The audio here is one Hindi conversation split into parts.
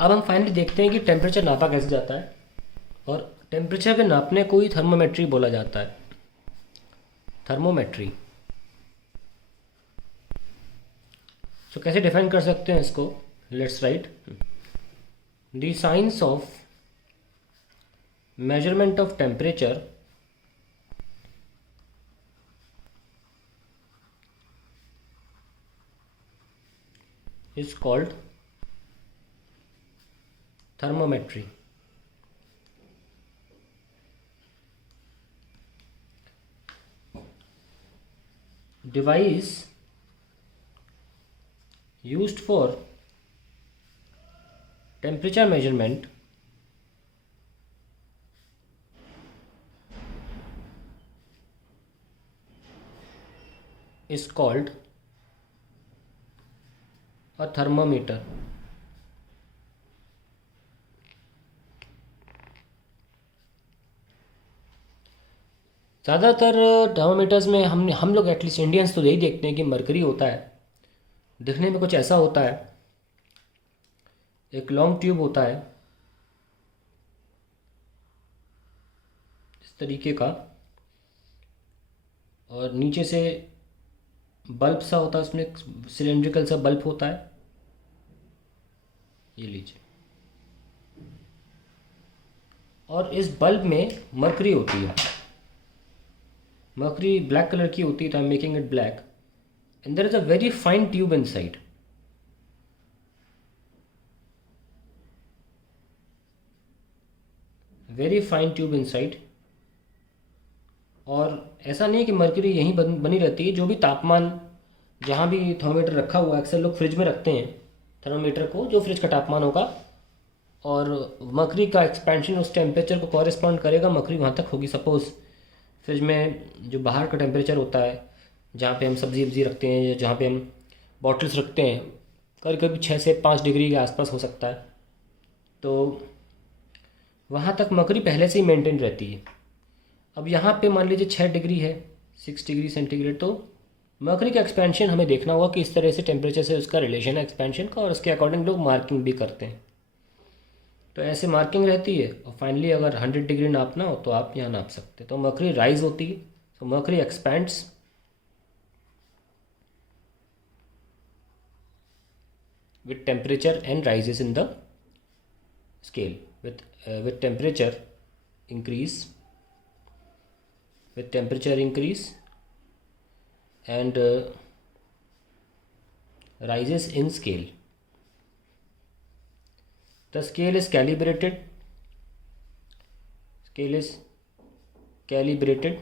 अब हम फाइनली देखते हैं कि टेम्परेचर नापा कैसे जाता है, और टेम्परेचर के नापने को ही थर्मोमेट्री बोला जाता है। थर्मोमेट्री। तो कैसे डिफाइन कर सकते हैं इसको? Let's write the science of measurement of temperature is called thermometry. Device used for temperature measurement is called a thermometer. ज़्यादातर थर्मोमीटर्स में हम लोग एटलीस्ट इंडियंस तो यही देखते हैं कि मरकरी होता है। दिखने में कुछ ऐसा होता है, एक लॉन्ग ट्यूब होता है इस तरीके का, और नीचे से बल्ब सा होता है, उसमें सिलेंड्रिकल सा बल्ब होता है। ये लीजिए, और इस बल्ब में मरकरी होती है। मरकरी ब्लैक कलर की होती है, तो I am making it black, and there is a very fine tube inside. Very fine tube inside. और ऐसा नहीं कि मरकरी यहीं बनी रहती है, जो भी तापमान, जहाँ भी थर्मोमीटर रखा हुआ है, अक्सर लोग फ्रिज में रखते हैं थर्मोमीटर को, जो फ्रिज का तापमान होगा, और मरकरी का एक्सपेंशन उस टेम्परेचर को कॉरेस्पॉन्ड करेगा, मरकरी वहाँ तक होगी। सपोज़ फ्रिज में जो बाहर का टेम्परेचर होता है, जहाँ पे हम सब्ज़ी वब्ज़ी रखते हैं या जहाँ पे हम बॉटल्स रखते हैं, कभी कभी 6 से 5 डिग्री के आसपास हो सकता है, तो वहाँ तक मरकरी पहले से ही मेंटेन रहती है। अब यहाँ पे मान लीजिए 6 डिग्री है, 6 डिग्री सेंटीग्रेड, तो मरकरी का एक्सपेंशन हमें देखना होगा कि इस तरह से टेम्परेचर से उसका रिलेशन है एक्सपेंशन का, और उसके अकॉर्डिंग लोग मार्किंग भी करते हैं। तो ऐसे मार्किंग रहती है, और फाइनली अगर 100 डिग्री नापना हो तो आप यहाँ नाप सकते हैं। तो मरकरी राइज होती है, तो mercury expends with temperature and rises in the scale with temperature increase, with temperature increase and rises in scale. The scale is calibrated. Scale is calibrated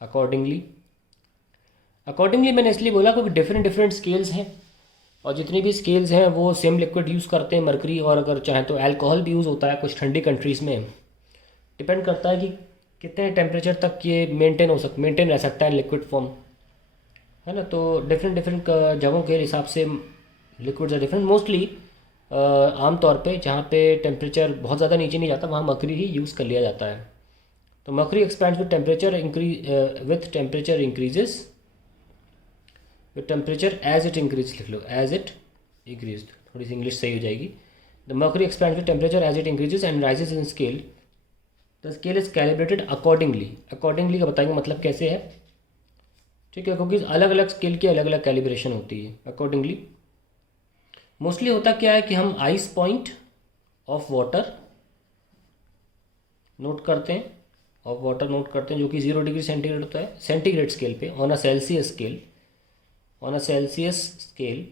accordingly. accordingly मैंने इसलिए बोला क्योंकि डिफरेंट डिफरेंट स्केल्स हैं, और जितनी भी स्केल्स हैं वो सेम लिक्विड यूज़ करते हैं मरकरी, और अगर चाहें तो अल्कोहल भी यूज़ होता है कुछ ठंडी कंट्रीज़ में। डिपेंड करता है कि कितने टेम्परेचर तक ये मेंटेन रह सकता है लिक्विड फॉर्म, है ना। तो डिफरेंट डिफरेंट जगहों के हिसाब से लिक्विड्स आर डिफरेंट। मोस्टली आमतौर पे जहाँ पे टेम्परेचर बहुत ज़्यादा नीचे नहीं जाता, वहाँ मरकरी ही यूज़ कर लिया जाता है। तो mercury expands with temperature increases, with temperature as it increase लिख लो, एज इट इंक्रीज, थोड़ी सी इंग्लिश सही हो जाएगी। The mercury expands with temperature as it increases and rises in scale. The scale is calibrated accordingly. Accordingly का बताएंगे मतलब कैसे है, ठीक है, क्योंकि अलग अलग स्केल की अलग अलग कैलिब्रेशन होती है। अकॉर्डिंगली मोस्टली होता क्या है कि हम ice point of water note करते हैं, जो कि 0 डिग्री सेंटीग्रेड होता है सेंटीग्रेड स्केल पे, ऑन अ सेल्सियस स्केल।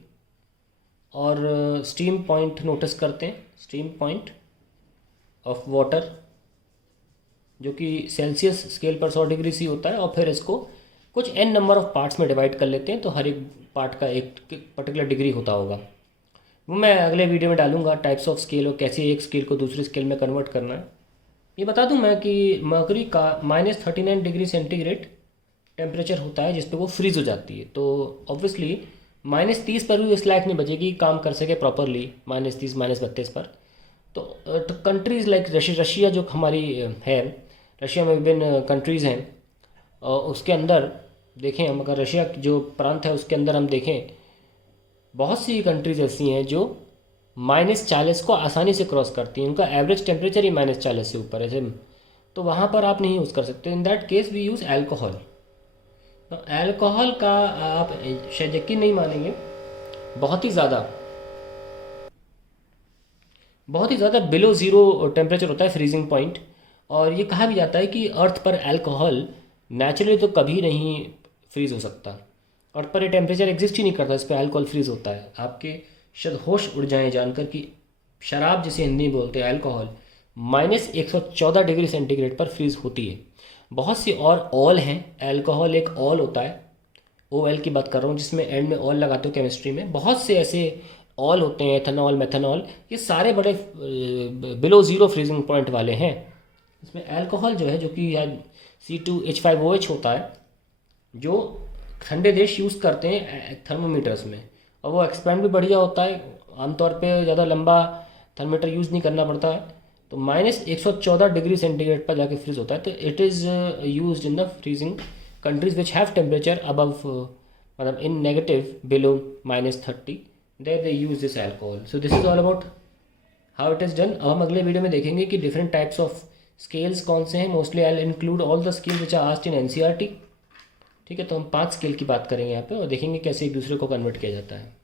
और स्टीम पॉइंट नोटिस करते हैं, स्टीम पॉइंट ऑफ वाटर, जो कि सेल्सियस स्केल पर 100 डिग्री सी होता है, और फिर इसको कुछ n नंबर ऑफ पार्ट्स में डिवाइड कर लेते हैं, तो हर एक पार्ट का एक पर्टिकुलर डिग्री होता होगा। वो मैं अगले वीडियो में डालूंगा, टाइप्स ऑफ स्केल और कैसे एक स्केल को दूसरी स्केल में कन्वर्ट करना है। ये बता दूं मैं कि मरकरी का -39 डिग्री सेंटीग्रेड टेम्परेचर होता है जिस पे वो फ्रीज हो जाती है। तो ऑब्वियसली -30 पर भी उस लायक नहीं बचेगी काम कर सके प्रॉपरली, -30 -32 पर। तो कंट्रीज़ लाइक रशिया जो हमारी है, रशिया में विभिन्न कंट्रीज़ हैं, उसके अंदर देखें हम, अगर रशिया जो प्रांत है उसके अंदर हम देखें, बहुत सी कंट्रीज़ ऐसी हैं जो -40 को आसानी से क्रॉस करती हैं, उनका एवरेज टेम्परेचर ही -40 से ऊपर है, तो वहाँ पर आप नहीं यूज़ कर सकते। In that case we use alcohol. तो एल्कोहल का आप शायद यकीन नहीं मानेंगे, बहुत ही ज़्यादा बिलो ज़ीरो टेम्परेचर होता है, फ्रीजिंग पॉइंट। और ये कहा भी जाता है कि अर्थ पर अल्कोहल नेचुरली तो कभी नहीं फ्रीज़ हो सकता। अर्थ पर ये टेम्परेचर एग्जिस्ट ही नहीं करता इस पर अल्कोहल फ्रीज़ होता है। आपके शायद होश उड़ जाएँ जानकर कि शराब जिसे हिंदी में बोलते हैं अल्कोहल, -114 डिग्री सेंटीग्रेड पर फ्रीज़ होती है। बहुत सी और ऑल हैं। अल्कोहल एक ऑल होता है, OL की बात कर रहा हूँ, जिसमें एंड में ऑल लगाते हो केमिस्ट्री में। बहुत से ऐसे ऑल होते हैं, एथेनॉल, मेथेनॉल, ये सारे बड़े बिलो ज़ीरो फ्रीजिंग पॉइंट वाले हैं। इसमें अल्कोहल जो है, जो कि C2H5OH होता है, जो ठंडे देश यूज़ करते हैं थर्मोमीटर्स में, और वो एक्सपेंड भी बढ़िया होता है। आमतौर पे ज़्यादा लंबा थर्मोमीटर यूज़ नहीं करना पड़ता है। तो -114 डिग्री सेंटीग्रेड पर जाके फ्रीज होता है। तो it is used in the freezing countries which have temperature above, मतलब in negative below -30, there they use this alcohol. So this is all about how it is done. अब हम अगले वीडियो में देखेंगे कि डिफरेंट टाइप्स ऑफ स्केल्स कौन से हैं। Mostly I will include all the scale which are asked in NCERT। ठीक है, तो हम 5 स्केल की बात करेंगे यहाँ पे और देखेंगे कैसे एक दूसरे को कन्वर्ट किया जाता है।